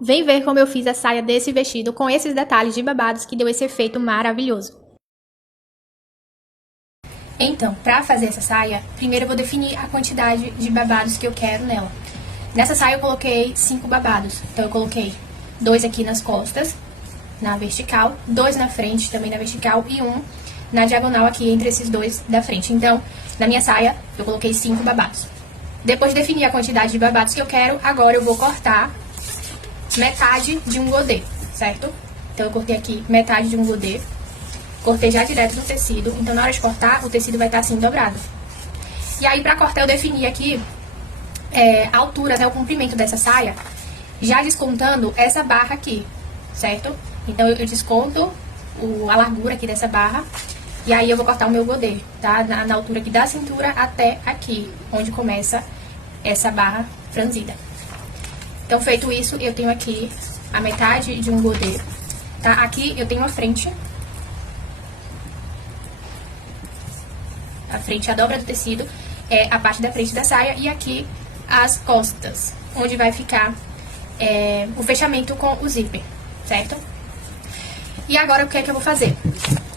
Vem ver como eu fiz a saia desse vestido com esses detalhes de babados que deu esse efeito maravilhoso. Então, para fazer essa saia, primeiro eu vou definir a quantidade de babados que eu quero nela. Nessa saia eu coloquei 5 babados, então eu coloquei 2 aqui nas costas, na vertical, 2 na frente, também na vertical, e 1 na diagonal aqui entre esses 2 da frente. Então, na minha saia, eu coloquei 5 babados. Depois de definir a quantidade de babados que eu quero, agora eu vou cortar metade de um godê, certo? Então, eu cortei aqui metade de um godê, cortei já direto no tecido, então na hora de cortar, o tecido vai estar assim dobrado. E aí, pra cortar, eu defini aqui a altura, né, o comprimento dessa saia, já descontando essa barra aqui, certo? Então, eu desconto a largura aqui dessa barra, e aí eu vou cortar o meu godê, tá? Na altura aqui da cintura até aqui, onde começa essa barra franzida. Então, feito isso, eu tenho aqui a metade de um godê, tá? Aqui eu tenho a frente, a dobra do tecido, é a parte da frente da saia, e aqui as costas, onde vai ficar o fechamento com o zíper, certo? E agora, o que é que eu vou fazer?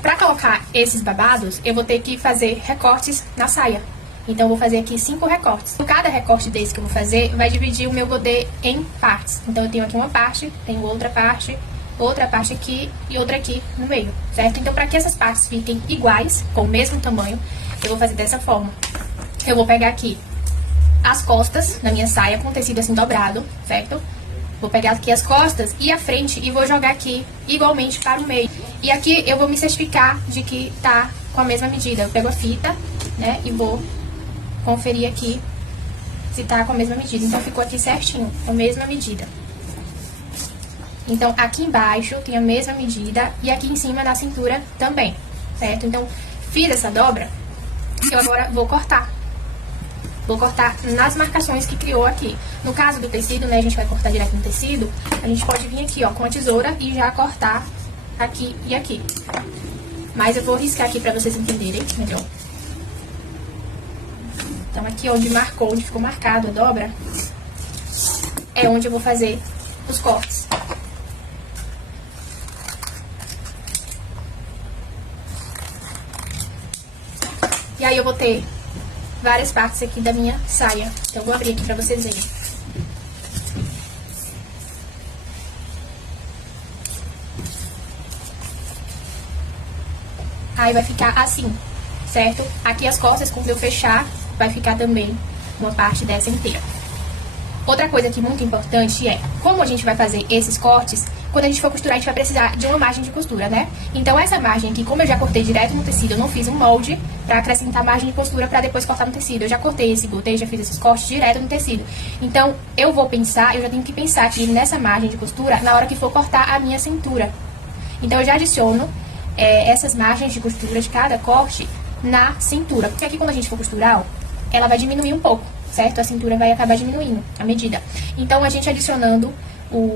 Pra colocar esses babados, eu vou ter que fazer recortes na saia. Então, eu vou fazer aqui 5 recortes. Cada recorte desse que eu vou fazer vai dividir o meu godê em partes. Então, eu tenho aqui uma parte, tenho outra parte aqui e outra aqui no meio, certo? Então, para que essas partes fiquem iguais, com o mesmo tamanho, eu vou fazer dessa forma. Eu vou pegar aqui as costas da minha saia com tecido assim dobrado, certo? Vou pegar aqui as costas e a frente e vou jogar aqui igualmente para o meio. E aqui eu vou me certificar de que tá com a mesma medida. Eu pego a fita, né, e vou conferir aqui se tá com a mesma medida. Então, ficou aqui certinho, a mesma medida. Então, aqui embaixo tem a mesma medida e aqui em cima na cintura também, certo? Então, fiz essa dobra, eu agora vou cortar. Vou cortar nas marcações que criou aqui. No caso do tecido, né, a gente vai cortar direto no tecido, a gente pode vir aqui, ó, com a tesoura e já cortar aqui e aqui. Mas eu vou riscar aqui pra vocês entenderem melhor. Então, aqui onde marcou, onde ficou marcado a dobra, é onde eu vou fazer os cortes. E aí, eu vou ter várias partes aqui da minha saia. Então, eu vou abrir aqui pra vocês verem. Aí, vai ficar assim, certo? Aqui as costas, quando eu fechar, vai ficar também uma parte dessa inteira. Outra coisa aqui muito importante é, como a gente vai fazer esses cortes, quando a gente for costurar, a gente vai precisar de uma margem de costura, né? Então, essa margem aqui, como eu já cortei direto no tecido, eu não fiz um molde pra acrescentar margem de costura pra depois cortar no tecido. Eu já cortei esse godê, já fiz esses cortes direto no tecido. Então, eu já tenho que pensar aqui nessa margem de costura na hora que for cortar a minha cintura. Então, eu já adiciono essas margens de costura de cada corte na cintura. Porque aqui, quando a gente for costurar, ó, ela vai diminuir um pouco, certo? A cintura vai acabar diminuindo a medida. Então, a gente adicionando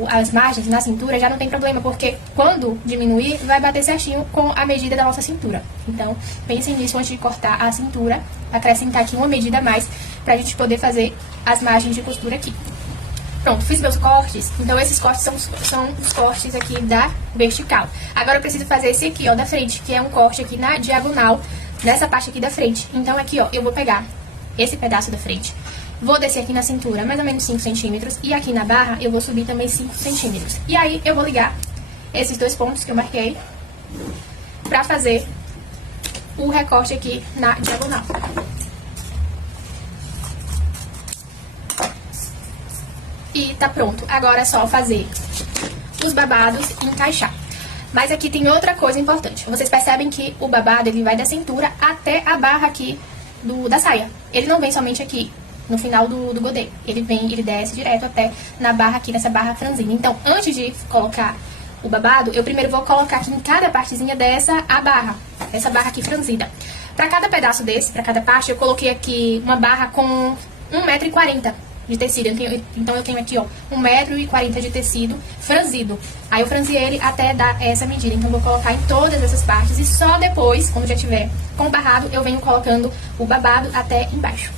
as margens na cintura já não tem problema, porque quando diminuir, vai bater certinho com a medida da nossa cintura. Então, pensem nisso antes de cortar a cintura, acrescentar aqui uma medida a mais pra gente poder fazer as margens de costura aqui. Pronto, fiz meus cortes. Então, esses cortes são os cortes aqui da vertical. Agora, eu preciso fazer esse aqui, ó, da frente, que é um corte aqui na diagonal, nessa parte aqui da frente. Então, aqui, ó, eu vou pegar esse pedaço da frente, vou descer aqui na cintura mais ou menos 5 centímetros, e aqui na barra eu vou subir também 5 centímetros. E aí, eu vou ligar esses 2 pontos que eu marquei pra fazer o recorte aqui na diagonal. E tá pronto. Agora é só fazer os babados e encaixar. Mas aqui tem outra coisa importante. Vocês percebem que o babado, ele vai da cintura até a barra aqui da saia. Ele não vem somente aqui, no final do godê. Ele desce direto até na barra aqui, nessa barra franzina. Então, antes de colocar o babado, eu primeiro vou colocar aqui em cada partezinha dessa essa barra aqui franzida. Pra cada pedaço desse, pra cada parte, eu coloquei aqui uma barra com 1,40 m de tecido. Então, eu tenho aqui, ó, 1,40 m de tecido franzido. Aí, eu franzi ele até dar essa medida. Então, eu vou colocar em todas essas partes e só depois, quando já tiver com o barrado, eu venho colocando o babado até embaixo.